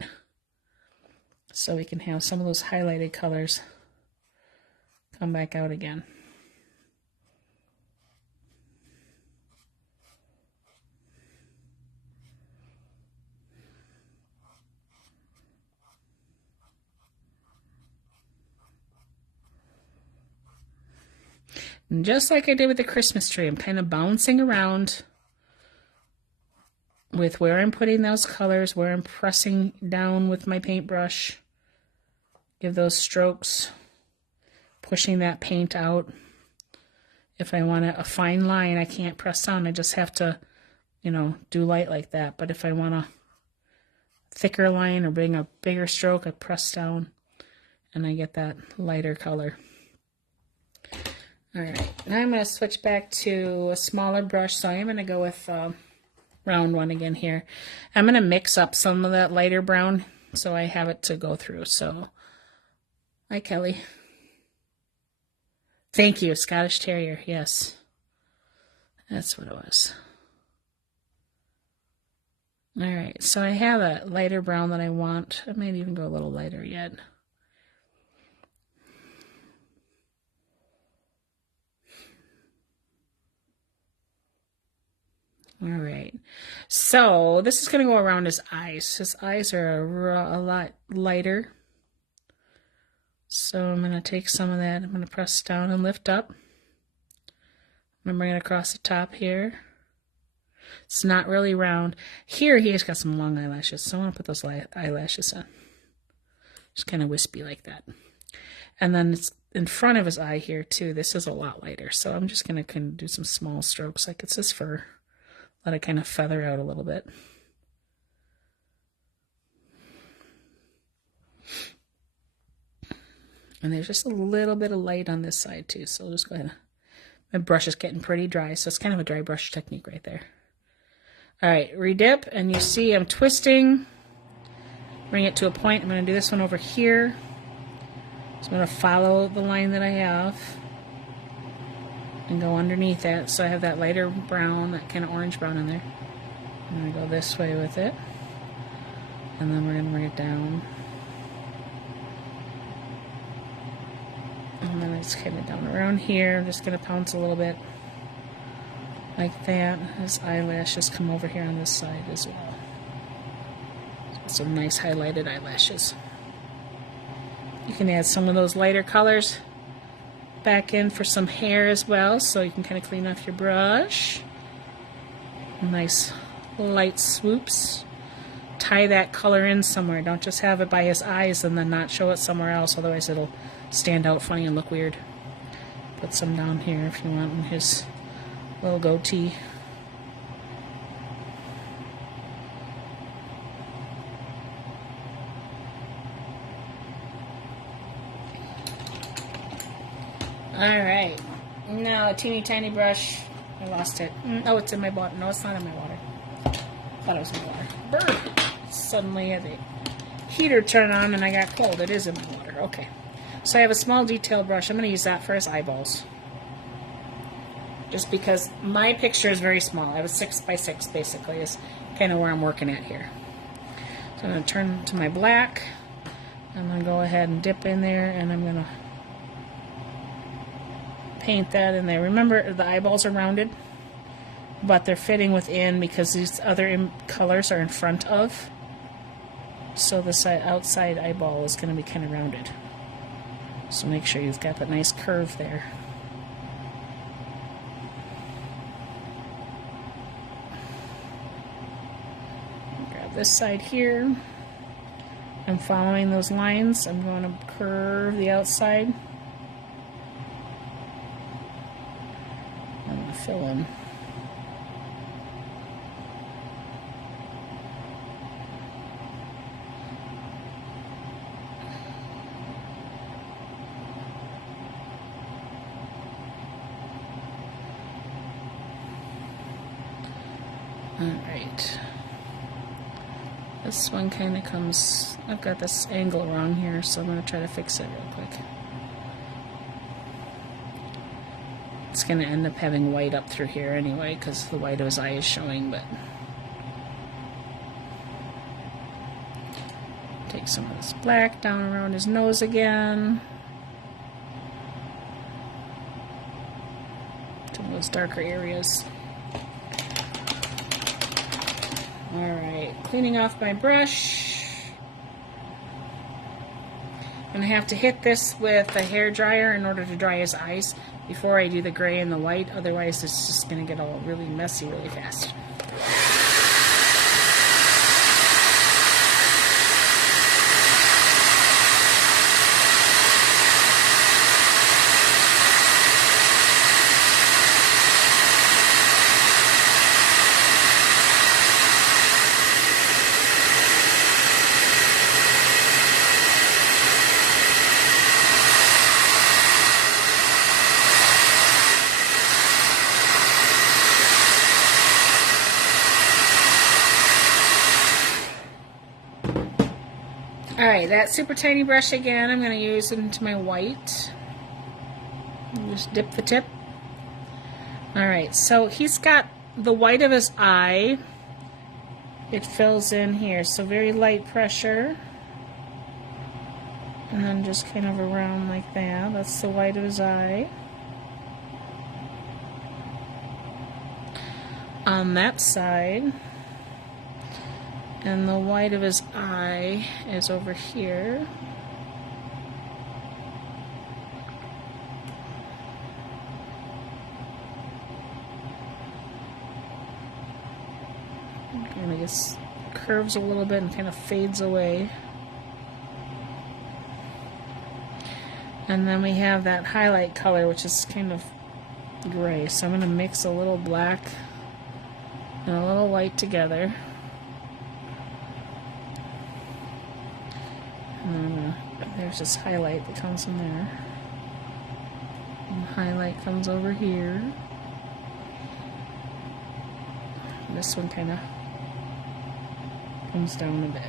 so we can have some of those highlighted colors come back out again. And just like I did with the Christmas tree, I'm kind of bouncing around with where I'm putting those colors, where I'm pressing down with my paintbrush. Give those strokes, pushing that paint out. If I want a fine line, I can't press down. I just have to, you know, do light like that. But if I want a thicker line or bring a bigger stroke, I press down and I get that lighter color. All right, now I'm going to switch back to a smaller brush. So I am going to go with round one again here. I'm going to mix up some of that lighter brown so I have it to go through. So, hi Kelly. Thank you, Scottish Terrier. Yes, that's what it was. All right, so I have a lighter brown that I want. I might even go a little lighter yet. All right, so this is going to go around his eyes. His eyes are a lot lighter. So I'm going to take some of that. I'm going to press down and lift up. I'm going to bring it across the top here. It's not really round. Here he's got some long eyelashes, so I want to put those eyelashes on. Just kind of wispy like that. And then it's in front of his eye here too. This is a lot lighter, so I'm just going to kind of do some small strokes like it's his fur. Let it kind of feather out a little bit. And there's just a little bit of light on this side too, so I'll just go ahead. My brush is getting pretty dry, so it's kind of a dry brush technique right there. All right, redip, and you see I'm twisting. Bring it to a point. I'm going to do this one over here. So I'm going to follow the line that I have and go underneath that. So I have that lighter brown, that kind of orange brown in there. I'm going to go this way with it. And then we're going to bring it down. And then it's kind of down around here. I'm just going to pounce a little bit like that. His eyelashes come over here on this side as well. Some nice highlighted eyelashes. You can add some of those lighter colors back in for some hair as well, so you can kind of clean off your brush. Nice light swoops. Tie that color in somewhere. Don't just have it by his eyes and then not show it somewhere else, otherwise it'll stand out funny and look weird. Put some down here if you want in his little goatee. Alright, now a teeny tiny brush. I lost it. Oh, it's in my water. No, it's not in my water. I thought it was in my water. Bird! Suddenly had the heater turn on and I got cold. It is in my water. Okay. So I have a small detail brush. I'm going to use that for his eyeballs. just because my picture is very small. I have a 6 by 6 basically is kind of where I'm working at here. So I'm going to turn to my black. I'm going to go ahead and dip in there, and I'm going to paint that in there. Remember, the eyeballs are rounded, but they're fitting within because these other colors are in front of. So the outside eyeball is going to be kind of rounded. So make sure you've got that nice curve there. Grab this side here. I'm following those lines. I'm going to curve the outside. I'm going to fill in. Alright. This one kind of comes, I've got this angle wrong here, so I'm going to try to fix it real quick. It's going to end up having white up through here anyway, because the white of his eye is showing, but take some of this black down around his nose again. To those darker areas. Alright, cleaning off my brush. I'm going to have to hit this with a hair dryer in order to dry his eyes before I do the gray and the white, otherwise it's just going to get all really messy really fast. Alright, that super tiny brush again, I'm going to use it into my white. Just dip the tip. Alright, so he's got the white of his eye. It fills in here, so very light pressure. And then just kind of around like that. That's the white of his eye. On that side. And the white of his eye is over here. And it just curves a little bit and kind of fades away. And then we have that highlight color, which is kind of gray. So I'm going to mix a little black and a little white together. And there's this highlight that comes from there. And the highlight comes over here. This one kind of comes down a bit.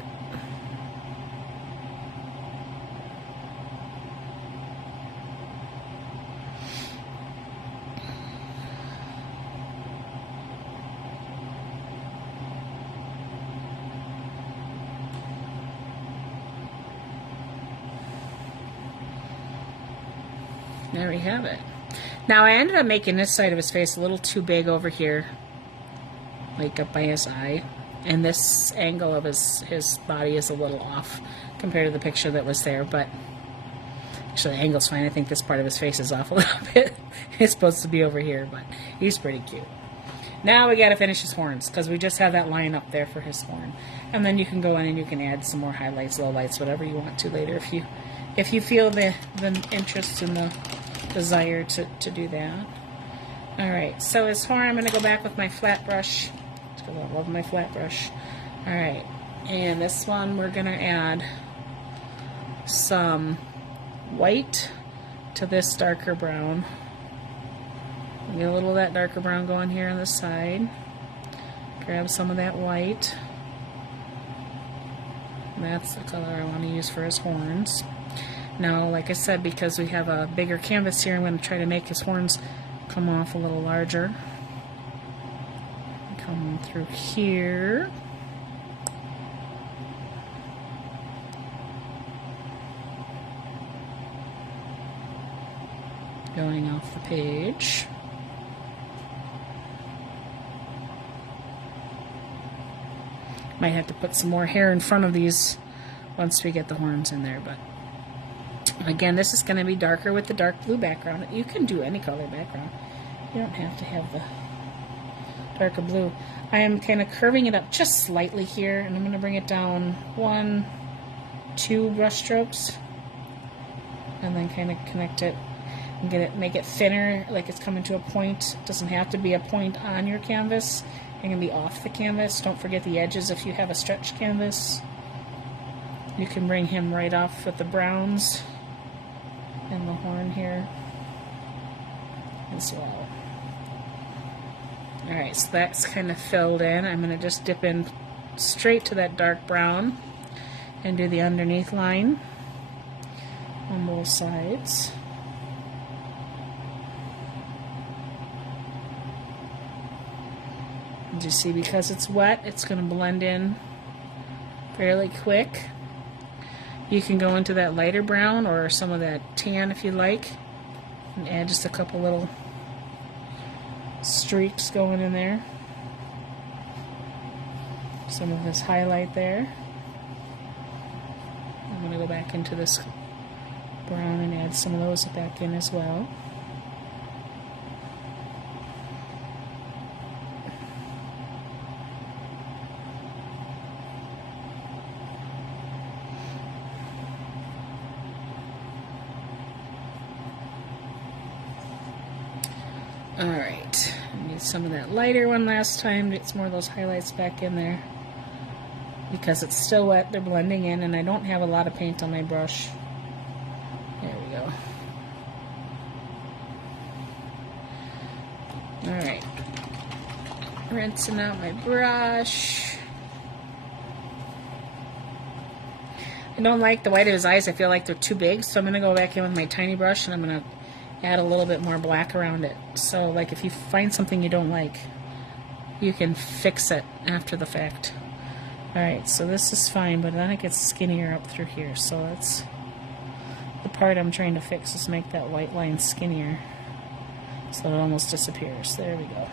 There we have it. Now I ended up making this side of his face a little too big over here, like up by his eye, and this angle of his body is a little off compared to the picture that was there, but actually the angle's fine. I think this part of his face is off a little bit. It's supposed to be over here, but he's pretty cute. Now we got to finish his horns, because we just have that line up there for his horn, and then you can go in and you can add some more highlights, lowlights, whatever you want to later if you feel the interest and the desire to do that. Alright, so his horn, I'm going to go back with my flat brush, because I love my flat brush. Alright, and this one we're going to add some white to this darker brown. Get a little of that darker brown going here on the side. Grab some of that white. That's the color I want to use for his horns. Now, like I said, because we have a bigger canvas here, I'm going to try to make his horns come off a little larger. Come through here. Going off the page. Might have to put some more hair in front of these once we get the horns in there, but again, this is going to be darker with the dark blue background. You can do any color background. You don't have to have the darker blue. I am kind of curving it up just slightly here, and I'm going to bring it down 1, 2 brush strokes, and then kind of connect it and get it, make it thinner, like it's coming to a point. It doesn't have to be a point on your canvas. It can be off the canvas. Don't forget the edges if you have a stretch canvas. You can bring him right off with the browns and the horn here as well. Alright, so that's kind of filled in. I'm going to just dip in straight to that dark brown and do the underneath line on both sides. And you see, because it's wet, it's going to blend in fairly quick. You can go into that lighter brown or some of that tan if you like, and add just a couple little streaks going in there. Some of this highlight there. I'm going to go back into this brown and add some of those back in as well. Alright, I need some of that lighter one last time. Get some more of those highlights back in there. Because it's still wet, they're blending in, and I don't have a lot of paint on my brush. There we go. Alright, rinsing out my brush. I don't like the white of his eyes. I feel like they're too big, so I'm going to go back in with my tiny brush, and I'm going to add a little bit more black around it. So, like, if you find something you don't like, you can fix it after the fact. Alright, so this is fine, but then it gets skinnier up through here. So that's the part I'm trying to fix, is make that white line skinnier so it almost disappears. There we go.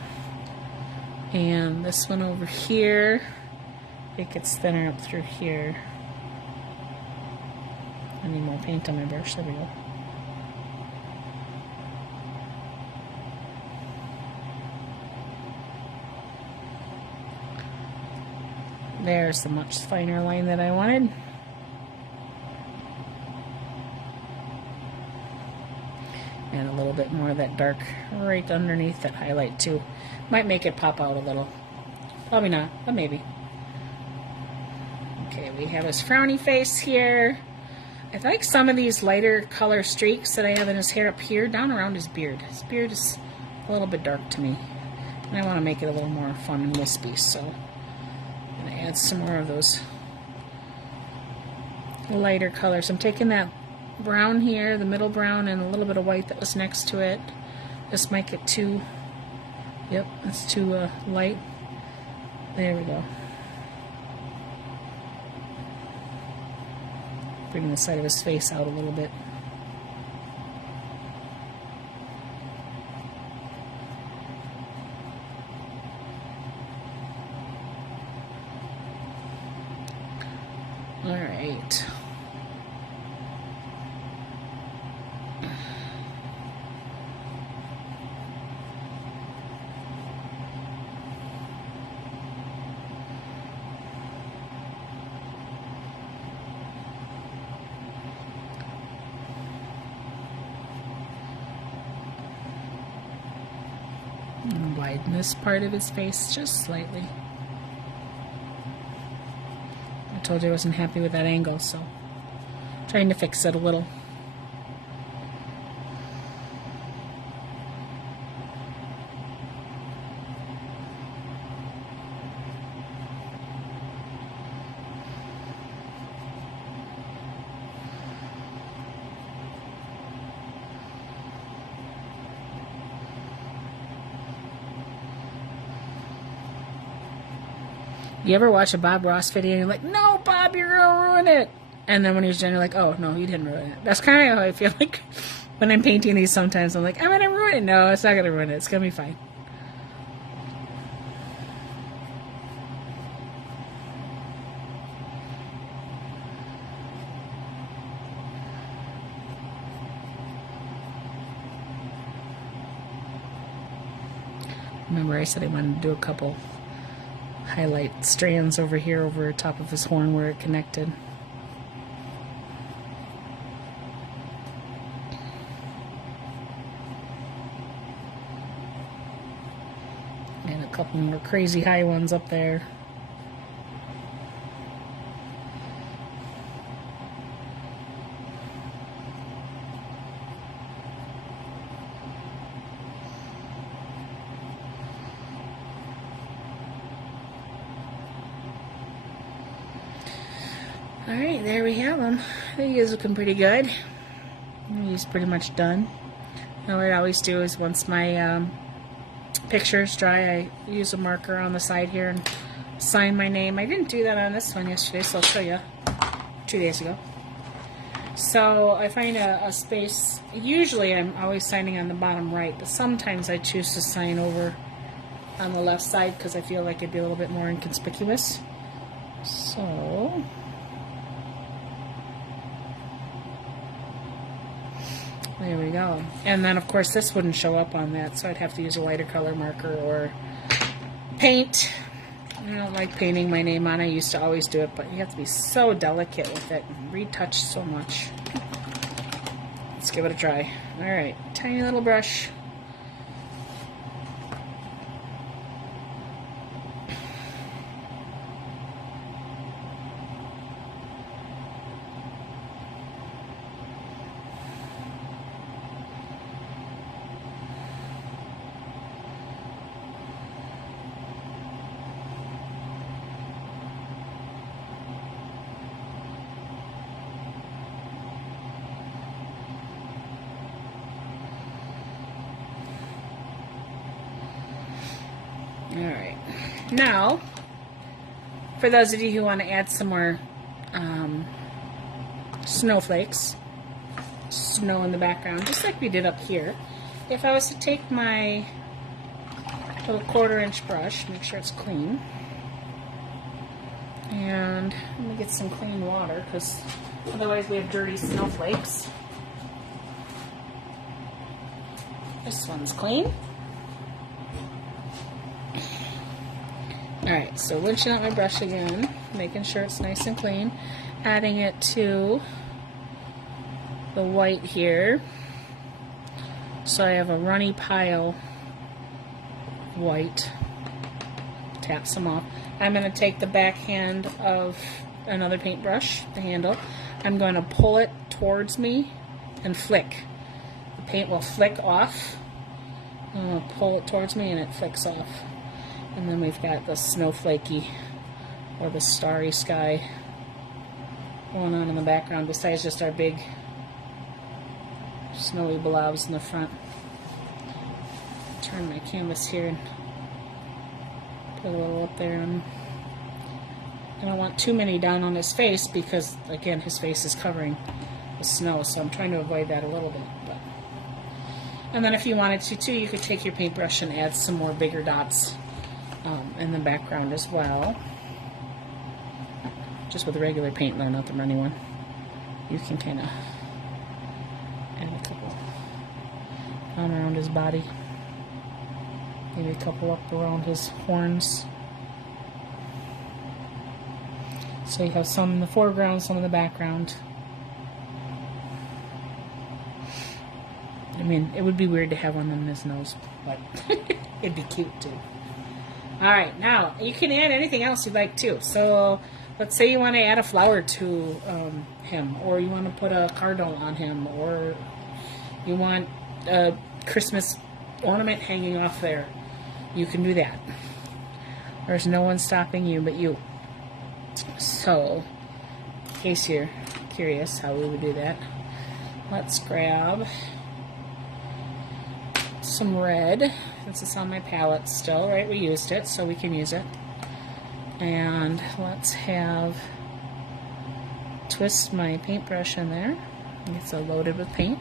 And this one over here, it gets thinner up through here. I need more paint on my brush. There we go. There's the much finer line that I wanted. And a little bit more of that dark right underneath that highlight too. Might make it pop out a little. Probably not, but maybe. Okay, we have his frowny face here. I like some of these lighter color streaks that I have in his hair up here, down around his beard. His beard is a little bit dark to me. And I want to make it a little more fun and wispy, so add some more of those lighter colors. I'm taking that brown here, the middle brown, and a little bit of white that was next to it. This might get too, yep, it's too light. There we go. Bringing the side of his face out a little bit. All right. And widen this part of his face just slightly. I told you I wasn't happy with that angle, so trying to fix it a little. You ever watch a Bob Ross video and you're like, no, Bob, you're going to ruin it. And then when he's done, you're like, oh, no, you didn't ruin it. That's kind of how I feel like when I'm painting these sometimes. I'm like, I'm going to ruin it. No, it's not going to ruin it. It's going to be fine. Remember I said I wanted to do a couple highlight strands over here over the top of his horn where it connected. And a couple more crazy high ones up there. Alright, there we have him. I think he's looking pretty good. He's pretty much done. Now what I always do is once my picture's dry, I use a marker on the side here and sign my name. I didn't do that on this one yesterday, so I'll show you. 2 days ago. So I find a space. Usually I'm always signing on the bottom right, but sometimes I choose to sign over on the left side because I feel like it'd be a little bit more inconspicuous. So there we go. And then of course this wouldn't show up on that, so I'd have to use a lighter color marker or paint. I don't like painting my name on. I used to always do it, but you have to be so delicate with it and retouch so much. Let's give it a try. Alright, tiny little brush. Alright, now, for those of you who want to add some more snowflakes, snow in the background, just like we did up here, if I was to take my little 1/4-inch brush, make sure it's clean, and let me get some clean water, because otherwise we have dirty snowflakes. This one's clean. Alright, so rinsing out my brush again, making sure it's nice and clean, adding it to the white here, so I have a runny pile of white. Tap some off. I'm going to take the backhand of another paintbrush, the handle, I'm going to pull it towards me and flick. The paint will flick off. I'm going to pull it towards me and it flicks off. And then we've got the snowflakey or the starry sky going on in the background besides just our big snowy blobs in the front. Turn my canvas here and put a little up there. And I don't want too many down on his face because, again, his face is covering the snow, so I'm trying to avoid that a little bit. But. And then if you wanted to, too, you could take your paintbrush and add some more bigger dots in the background as well. Just with a regular paint, though, not the runny one. You can kind of add a couple down around his body. Maybe a couple up around his horns. So you have some in the foreground, some in the background. I mean, it would be weird to have one on his nose, but it'd be cute too. Alright, now you can add anything else you'd like too. So let's say you want to add a flower to him, or you want to put a cardinal on him, or you want a Christmas ornament hanging off there. You can do that. There's no one stopping you but you. So, in case you're curious how we would do that, let's grab some red. This is on my palette still, right? We used it, so we can use it. And let's twist my paintbrush in there. It's loaded with paint.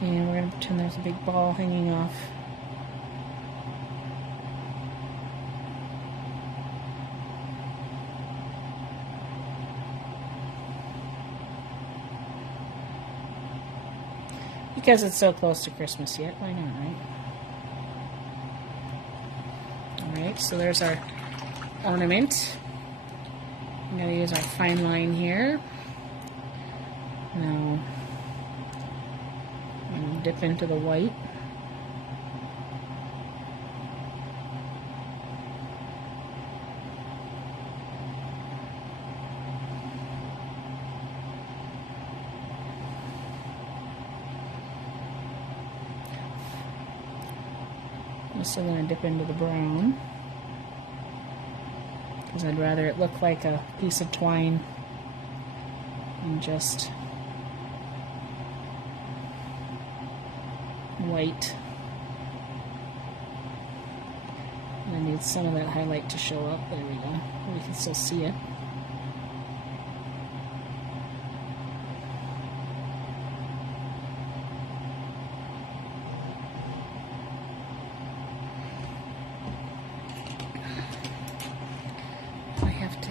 And we're going to pretend there's a big ball hanging off. Because it's so close to Christmas yet, why not, right? Alright, so there's our ornament. I'm going to use our fine line here. Now, I'm going to dip into the white. I'm still going to dip into the brown, because I'd rather it look like a piece of twine than just white. And I need some of that highlight to show up. There we go. We can still see it.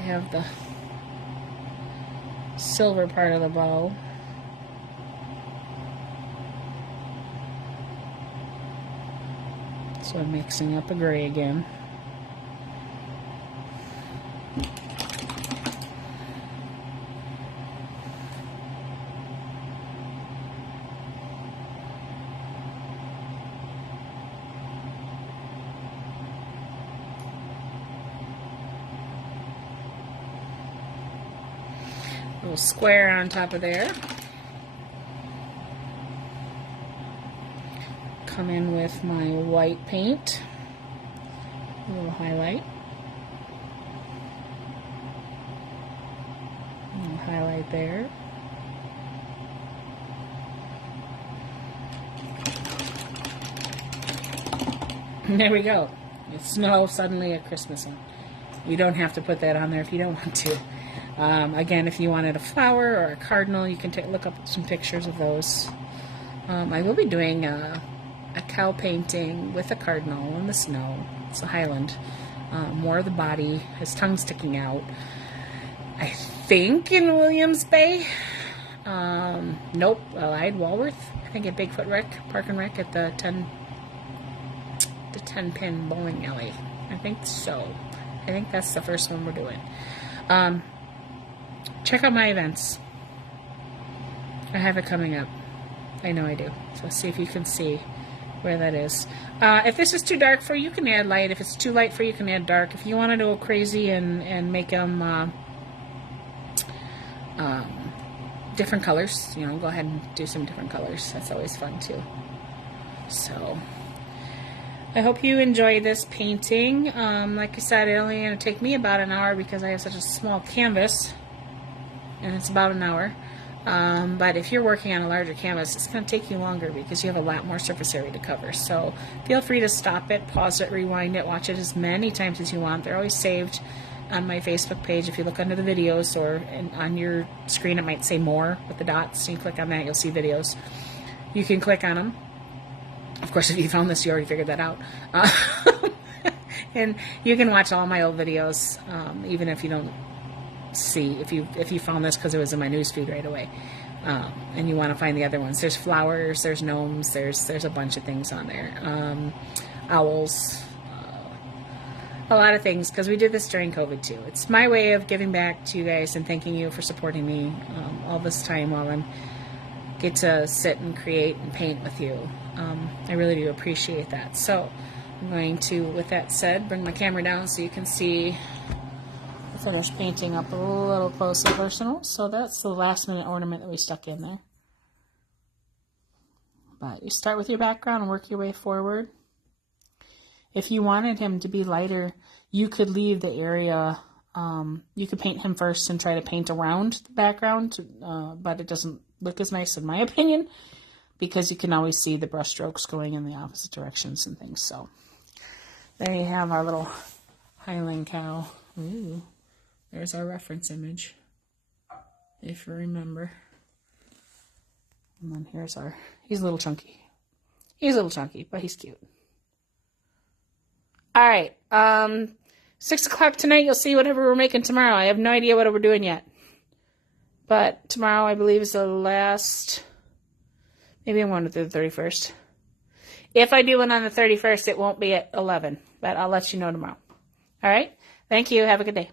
Have the silver part of the bow. So I'm mixing up a gray again. Little square on top of there. Come in with my white paint. A little highlight. A little highlight there. And there we go. It's now suddenly a Christmas one. You don't have to put that on there if you don't want to. Again, if you wanted a flower or a cardinal, you can look up some pictures of those. I will be doing a cow painting with a cardinal in the snow. It's a Highland. More of the body, his tongue sticking out. I think in Williams Bay. Nope, Allied Walworth. I think at Bigfoot Park and Rec at the 10-pin bowling alley. I think so. I think that's the first one we're doing. Check out my events. I have it coming up. I know I do. So see if you can see where that is. If this is too dark for you, you can add light. If it's too light for you, you can add dark. If you want to go crazy and make them different colors, you know, go ahead and do some different colors. That's always fun too. So I hope you enjoy this painting. Like I said, it's only going to take me about an hour because I have such a small canvas, and it's about an hour. But if you're working on a larger canvas, it's going to take you longer because you have a lot more surface area to cover. So feel free to stop it, pause it, rewind it, watch it as many times as you want. They're always saved on my Facebook page. If you look under the videos, or on your screen it might say more with the dots. You click on that, you'll see videos. You can click on them. Of course, if you found this, you already figured that out. And you can watch all my old videos, even if you don't see, if you found this because it was in my newsfeed right away, and you want to find the other ones. There's flowers, there's gnomes, there's a bunch of things on there. Owls, a lot of things, because we did this during COVID too. It's my way of giving back to you guys and thanking you for supporting me all this time while I get to sit and create and paint with you. I really do appreciate that. So I'm going to, with that said, bring my camera down so you can see the finished painting up a little close and personal. So that's the last minute ornament that we stuck in there. But you start with your background and work your way forward. If you wanted him to be lighter, you could leave the area, you could paint him first and try to paint around the background, but it doesn't look as nice in my opinion, because you can always see the brush strokes going in the opposite directions and things. So there you have our little Highland Cow Ooh, there's our reference image, if you remember. And then here's our, he's a little chunky. He's a little chunky, but he's cute. All right, 6 o'clock tonight, you'll see whatever we're making tomorrow. I have no idea what we're doing yet. But tomorrow, I believe, is the last, maybe I'm going to do the 31st. If I do one on the 31st, it won't be at 11, but I'll let you know tomorrow. All right? Thank you. Have a good day.